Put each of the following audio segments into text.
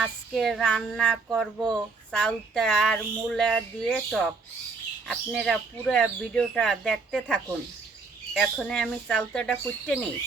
আজকে রান্না করব চালতা আর মূলা দিয়ে টক। আপনারা পুরো ভিডিওটা দেখতে থাকুন। এখন আমি চালতাটা কুটতে নিই।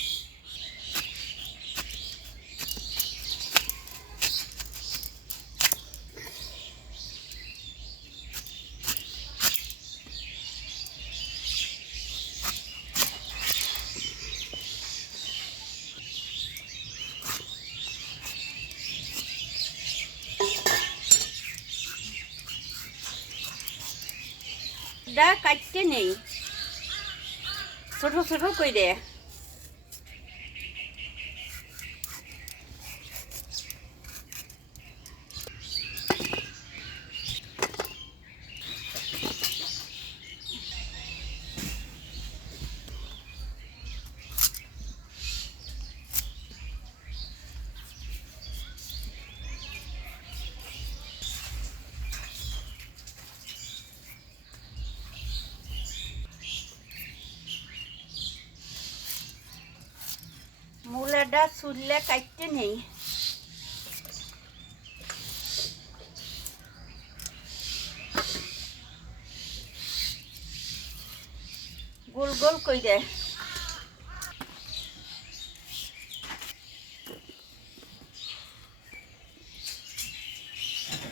কাটতে নেই ছোট ছোট করে। মূলাটা চুললে কাটতে নেই। গোল গোল করে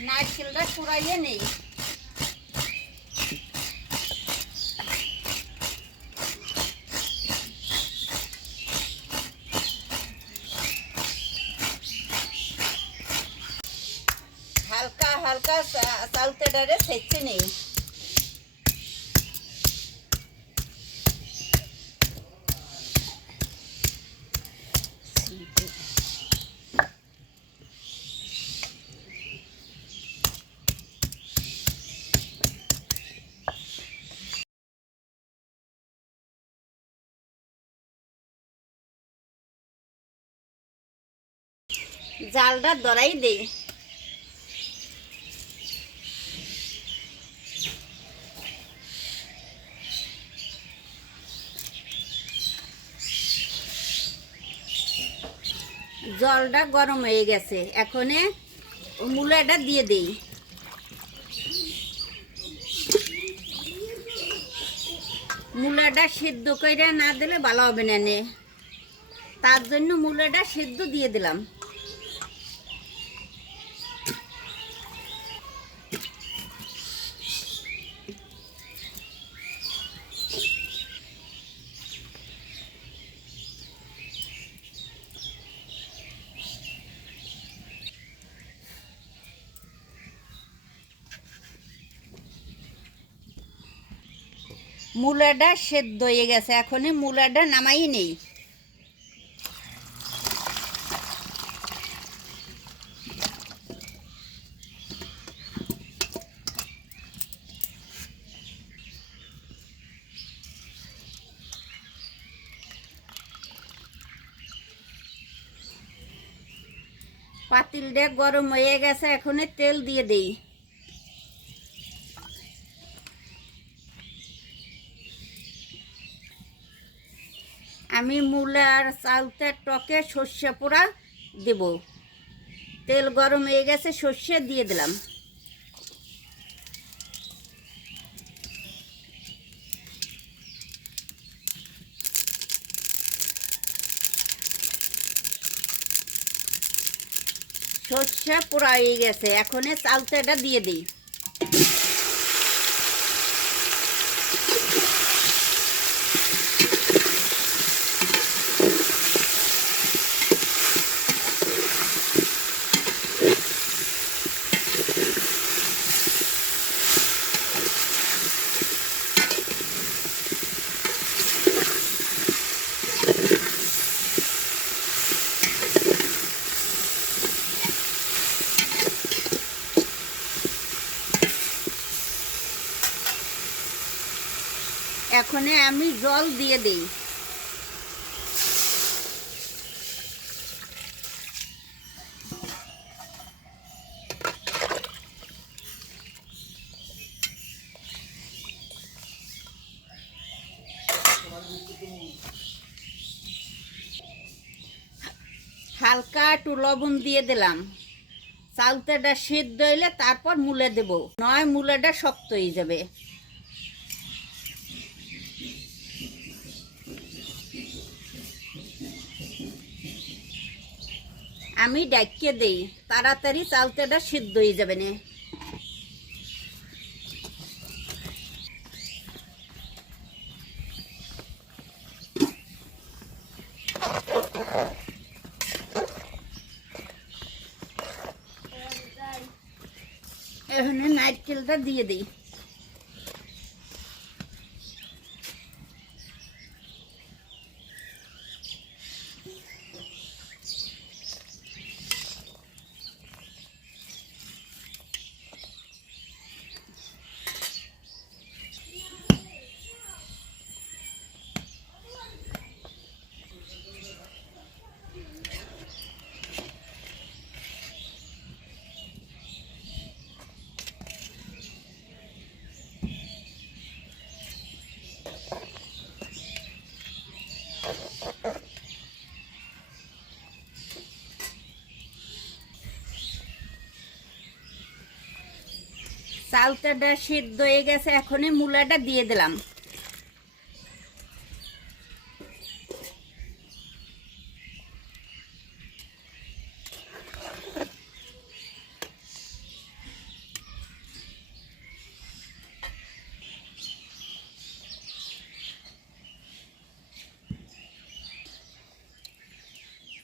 নারকেলটা কুড়াইয়ে নেই। হালকা হালকা চালতাটারে ছেঁচে নেই। জালটা ধরাই দেই। জলটা গরম হয়ে গেছে, এখন মূলাটা দিয়ে দেই। মূলাটা সিদ্ধ করে না দিলে ভালো হবে না, তার জন্য মূলাটা সিদ্ধ দিয়ে দিলাম। মূলাটা সেদ্ধ হয়ে গেছে, এখন মূলাটা নামাই নেই। পাতিলটা গরম হয়ে গেছে, এখন তেল দিয়ে দেই। আমি মূলার চালতা টকে সর্ষে পোড়া দেব। তেল গরম হয়ে গেছে, সর্ষে দিয়ে দিলাম। সর্ষে পোড়া হয়ে গেছে, এখন চালতাটা দিয়ে দিই। এখন আমি জল দিয়ে দেই। হালকা একটু লবণ দিয়ে দিলাম। চালতাটা সিদ্ধ হইলে তারপর মুলে দেব, নয় মুলেটা শক্ত হয়ে যাবে। আমি ডাইকে দেই, তাড়াতাড়ি চালতাটা সিদ্ধ হয়ে যাবে না। এখানে নারকেলটা দিয়ে দিই। চালতাটা সিদ্ধ হয়ে গেছে, এখনই মূলাটা দিয়ে দিলাম।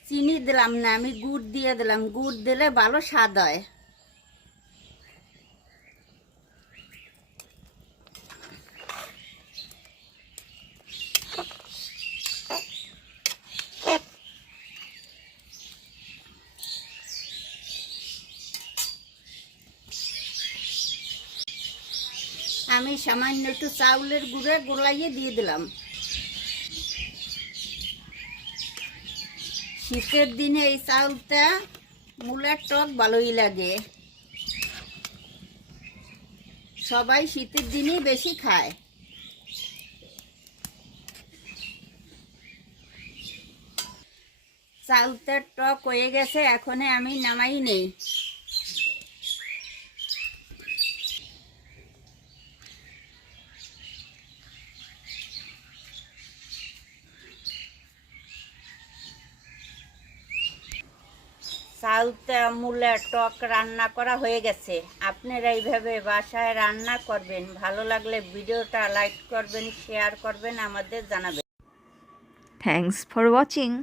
চিনি দিলাম না, আমি গুড় দিয়ে দিলাম, গুড় দিলে ভালো স্বাদ হয়। আমি সামান্য একটু চাউলের গুঁড়ে গোলাইয়ে দিয়ে দিলাম। শীতের দিনে এই চাউলটা মূলার টক ভালোই লাগে, সবাই শীতের দিনেই বেশি খায়। চাউলটার টক হয়ে গেছে, এখন আমি নামাই নেই। চালতা মূলার টক রান্না করা হয়ে গেছে। আপনারা এইভাবে বাসায় রান্না করবেন। ভালো লাগলে ভিডিওটা লাইক করবেন, শেয়ার করবেন, আমাদের জানাবেন। Thanks for watching.